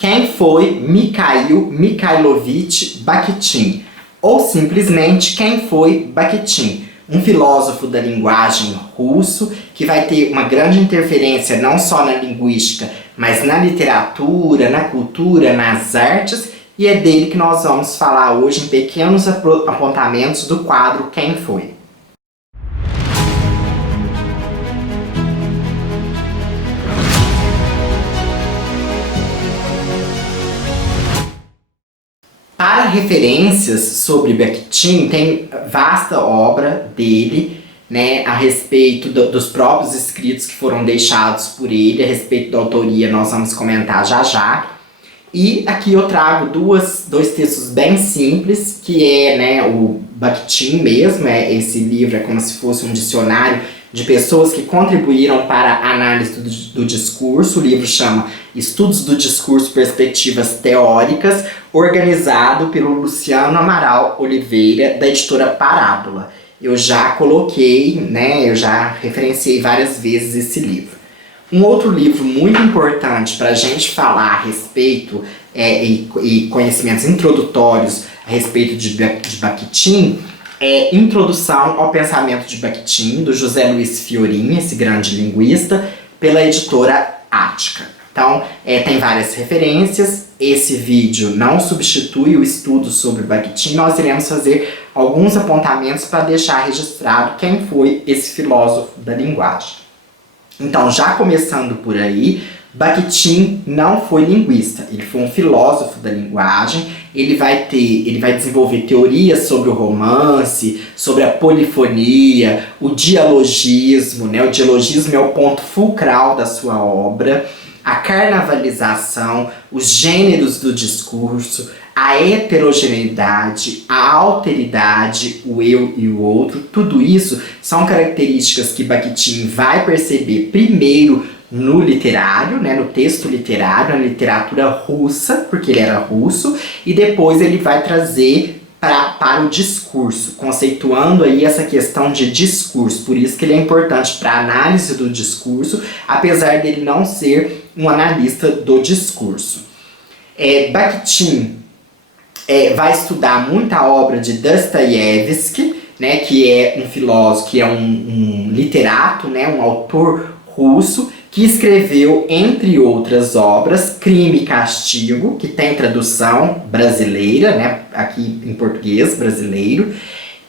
Quem foi Mikhail Mikhailovich Bakhtin? Ou simplesmente, quem foi Bakhtin? Um filósofo da linguagem russo que vai ter uma grande interferência não só na linguística, mas na literatura, na cultura, nas artes, e é dele que nós vamos falar hoje em pequenos apontamentos do quadro Quem Foi? Para referências sobre Bakhtin, tem vasta obra dele, né, a respeito dos próprios escritos que foram deixados por ele, a respeito da autoria nós vamos comentar já já. E aqui eu trago dois textos bem simples, que é, né, o Bakhtin mesmo, esse livro é como se fosse um dicionário de pessoas que contribuíram para a análise do discurso. O livro chama Estudos do Discurso, Perspectivas Teóricas, organizado pelo Luciano Amaral Oliveira, da editora Parábola. Eu já coloquei, né, eu já referenciei várias vezes esse livro. Um outro livro muito importante para a gente falar a respeito e conhecimentos introdutórios a respeito de Bakhtin é Introdução ao Pensamento de Bakhtin, do José Luiz Fiorin, esse grande linguista, pela editora Ática. Então, tem várias referências. Esse vídeo não substitui o estudo sobre Bakhtin. Nós iremos fazer alguns apontamentos para deixar registrado quem foi esse filósofo da linguagem. Então, já começando por aí, Bakhtin não foi linguista, ele foi um filósofo da linguagem. Ele vai desenvolver teorias sobre o romance, sobre a polifonia, o dialogismo, né? O dialogismo é o ponto fulcral da sua obra, a carnavalização, os gêneros do discurso, a heterogeneidade, a alteridade, o eu e o outro. Tudo isso são características que Bakhtin vai perceber primeiro no literário, né, no texto literário, na literatura russa, porque ele era russo, e depois ele vai trazer para o discurso, conceituando aí essa questão de discurso. Por isso que ele é importante para a análise do discurso, apesar dele não ser um analista do discurso. Bakhtin vai estudar muita obra de Dostoiévski, né, que é um filósofo, que é um literato, né, um autor russo, que escreveu, entre outras obras, Crime e Castigo, que tem tradução brasileira, né, aqui em português brasileiro,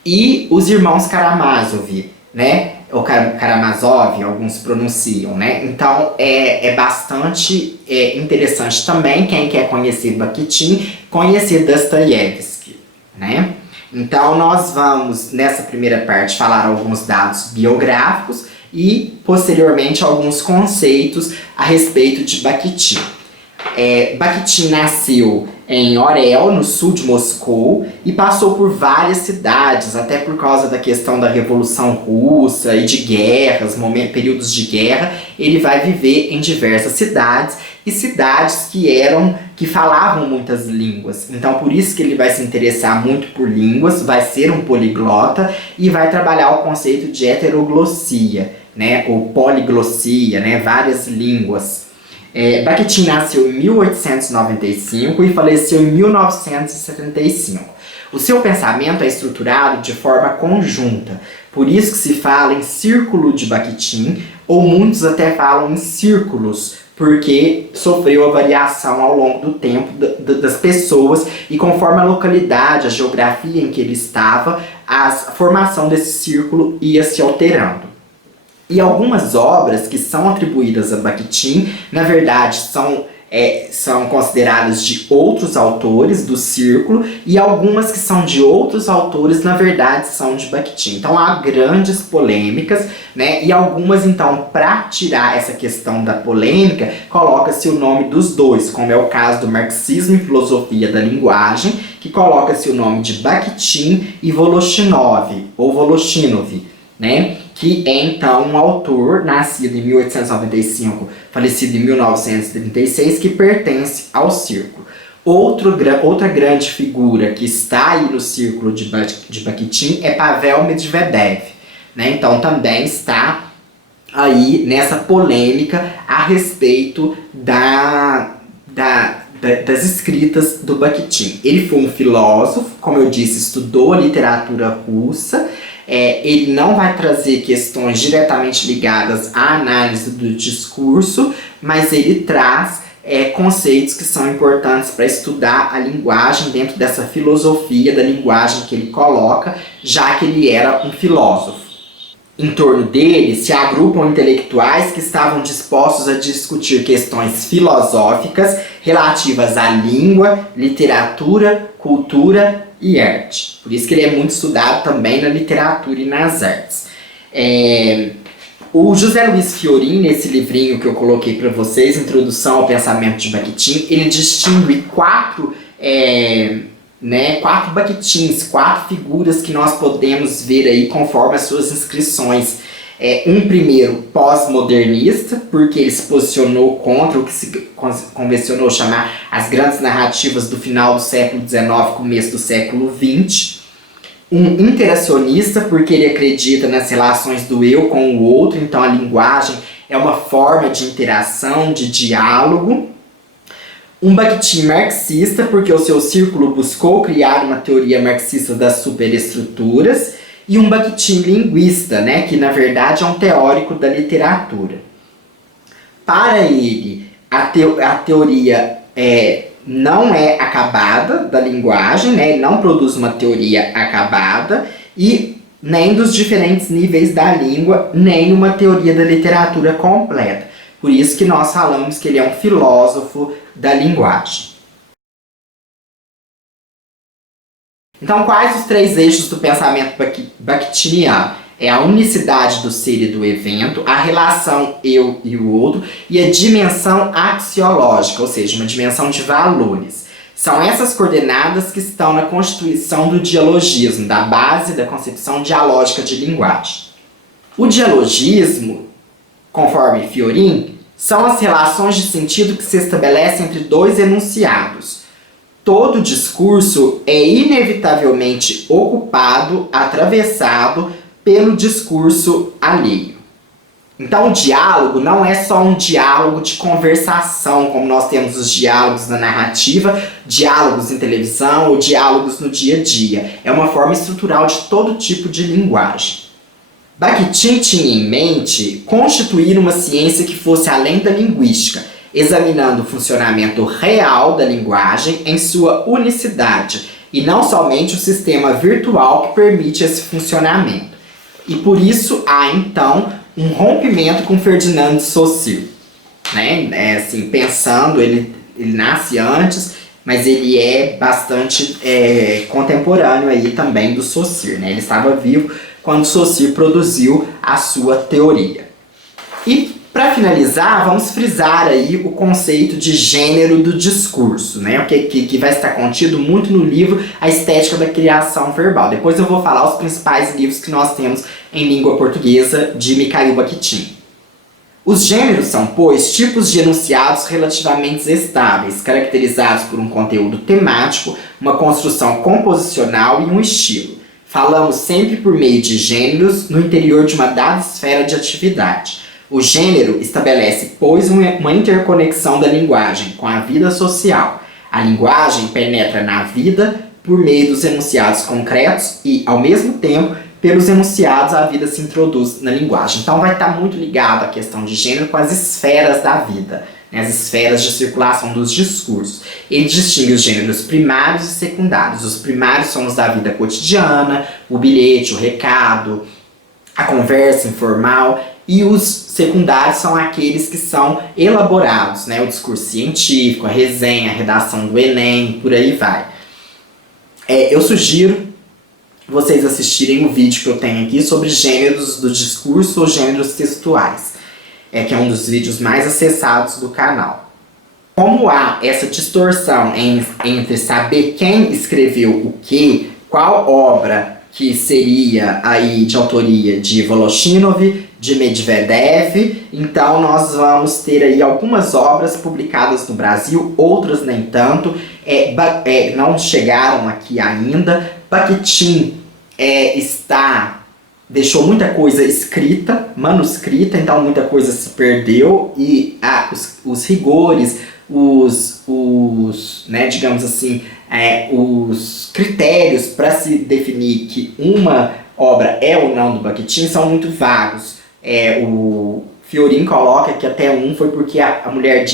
e Os Irmãos Karamazov, né, ou Karamazov, alguns pronunciam, né. Então é bastante interessante também, quem quer conhecer Bakhtin, conhecer Dostoiévski, né. Então nós vamos, nessa primeira parte, falar alguns dados biográficos e, posteriormente, alguns conceitos a respeito de Bakhtin. Bakhtin nasceu em Orel, no sul de Moscou, e passou por várias cidades, até por causa da questão da Revolução Russa e de guerras, períodos de guerra. Ele vai viver em diversas cidades, e cidades que falavam muitas línguas. Então, por isso que ele vai se interessar muito por línguas, vai ser um poliglota e vai trabalhar o conceito de heteroglossia, né, ou poliglossia, né, várias línguas. Bakhtin nasceu em 1895 e faleceu em 1975. O seu pensamento é estruturado de forma conjunta, por isso que se fala em círculo de Bakhtin, ou muitos até falam em círculos, porque sofreu a variação ao longo do tempo das pessoas, e conforme a localidade, a geografia em que ele estava, a formação desse círculo ia se alterando. E algumas obras que são atribuídas a Bakhtin, na verdade, são consideradas de outros autores do círculo, e algumas que são de outros autores, na verdade, são de Bakhtin. Então há grandes polêmicas, né? E algumas, então, para tirar essa questão da polêmica, coloca-se o nome dos dois, como é o caso do Marxismo e Filosofia da Linguagem, que coloca-se o nome de Bakhtin e Voloshinov, ou Voloshinov, né? Que é, então, um autor nascido em 1895, falecido em 1936, que pertence ao círculo. Outra grande figura que está aí no círculo de Bakhtin é Pavel Medvedev, né? Então também está aí nessa polêmica a respeito das escritas do Bakhtin. Ele foi um filósofo, como eu disse, estudou a literatura russa. Ele não vai trazer questões diretamente ligadas à análise do discurso, mas ele traz conceitos que são importantes para estudar a linguagem dentro dessa filosofia da linguagem que ele coloca, já que ele era um filósofo. Em torno dele se agrupam intelectuais que estavam dispostos a discutir questões filosóficas relativas à língua, literatura, cultura e arte. Por isso que ele é muito estudado também na literatura e nas artes. O José Luiz Fiorin, nesse livrinho que eu coloquei para vocês, Introdução ao Pensamento de Bakhtin, ele distingue quatro Bakhtins, quatro figuras que nós podemos ver aí conforme as suas inscrições. Um primeiro pós-modernista, porque ele se posicionou contra o que se convencionou chamar as grandes narrativas do final do século XIX, começo do século XX. Um interacionista, porque ele acredita nas relações do eu com o outro, então a linguagem é uma forma de interação, de diálogo. Um Bakhtin marxista, porque o seu círculo buscou criar uma teoria marxista das superestruturas. E um Bakhtin linguista, que na verdade é um teórico da literatura. Para ele, a teoria não é acabada da linguagem, ele não produz uma teoria acabada, e nem dos diferentes níveis da língua, nem uma teoria da literatura completa. Por isso que nós falamos que ele é um filósofo da linguagem. Então, quais os três eixos do pensamento bakhtiniano? É a unicidade do ser e do evento, a relação eu e o outro e a dimensão axiológica, ou seja, uma dimensão de valores. São essas coordenadas que estão na constituição do dialogismo, da base da concepção dialógica de linguagem. O dialogismo, conforme Fiorin, são as relações de sentido que se estabelecem entre dois enunciados. Todo discurso é inevitavelmente ocupado, atravessado pelo discurso alheio. Então o diálogo não é só um diálogo de conversação, como nós temos os diálogos na narrativa, diálogos em televisão ou diálogos no dia a dia. É uma forma estrutural de todo tipo de linguagem. Bakhtin tinha em mente constituir uma ciência que fosse além da linguística, examinando o funcionamento real da linguagem em sua unicidade, e não somente o sistema virtual que permite esse funcionamento. E por isso há, então, um rompimento com Ferdinand de Saussure. Pensando, ele nasce antes, mas ele é bastante contemporâneo aí também do Saussure. Ele estava vivo quando Saussure produziu a sua teoria. E para finalizar, vamos frisar aí o conceito de gênero do discurso, que vai estar contido muito no livro A Estética da Criação Verbal. Depois eu vou falar os principais livros que nós temos em língua portuguesa de Mikhail Bakhtin. Os gêneros são, pois, tipos de enunciados relativamente estáveis, caracterizados por um conteúdo temático, uma construção composicional e um estilo. Falamos sempre por meio de gêneros no interior de uma dada esfera de atividade. O gênero estabelece, pois, uma interconexão da linguagem com a vida social. A linguagem penetra na vida por meio dos enunciados concretos e, ao mesmo tempo, pelos enunciados a vida se introduz na linguagem. Então vai estar muito ligado a questão de gênero com as esferas da vida, as esferas de circulação dos discursos. Ele distingue os gêneros primários e secundários. Os primários são os da vida cotidiana, o bilhete, o recado, a conversa informal. E os secundários são aqueles que são elaborados, o discurso científico, a resenha, a redação do Enem, por aí vai. Eu sugiro vocês assistirem o vídeo que eu tenho aqui sobre gêneros do discurso ou gêneros textuais, que é um dos vídeos mais acessados do canal. Como há essa distorção entre saber quem escreveu o quê, qual obra que seria aí de autoria de Voloshinov, de Medvedev, então nós vamos ter aí algumas obras publicadas no Brasil, outras nem tanto, não chegaram aqui ainda. Bakhtin deixou muita coisa escrita, manuscrita, então muita coisa se perdeu, e os rigores, né, digamos assim, os critérios para se definir que uma obra é ou não do Bakhtin são muito vagos. O Fiorin coloca que até foi porque a mulher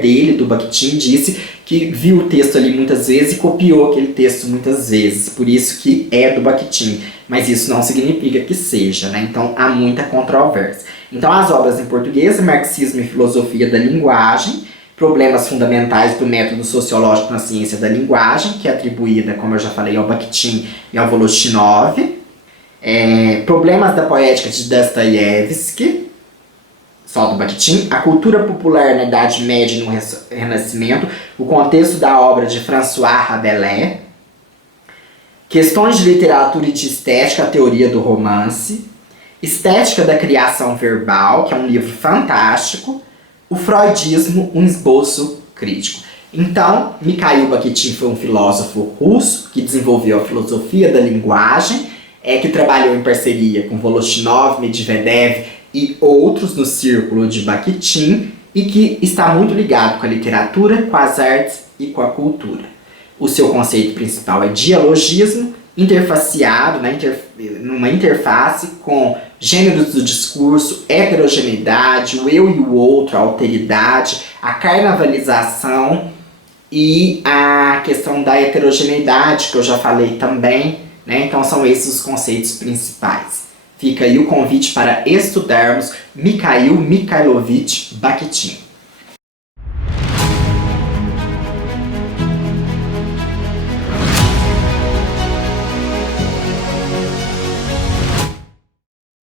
dele, do Bakhtin, disse que viu o texto ali muitas vezes e copiou aquele texto muitas vezes, por isso que é do Bakhtin, mas isso não significa que seja, né? Então há muita controvérsia. Então as obras em português, Marxismo e Filosofia da Linguagem, Problemas Fundamentais do Método Sociológico na Ciência da Linguagem, que é atribuída, como eu já falei, ao Bakhtin e ao Volostinov, Problemas da Poética de Dostoiévski, só do Bakhtin, A Cultura Popular na Idade Média e no Renascimento, o contexto da obra de François Rabelais, Questões de Literatura e de Estética, a Teoria do Romance, Estética da Criação Verbal, que é um livro fantástico, O Freudismo, um esboço crítico. Então, Mikhail Bakhtin foi um filósofo russo que desenvolveu a filosofia da linguagem, que trabalhou em parceria com Volostinov, Medvedev e outros no círculo de Bakhtin e que está muito ligado com a literatura, com as artes e com a cultura. O seu conceito principal é dialogismo, interfaceado, numa interface com gêneros do discurso, heterogeneidade, o eu e o outro, a alteridade, a carnavalização e a questão da heterogeneidade, que eu já falei também, né? Então são esses os conceitos principais. Fica aí o convite para estudarmos Mikhail Mikhailovich Bakhtin.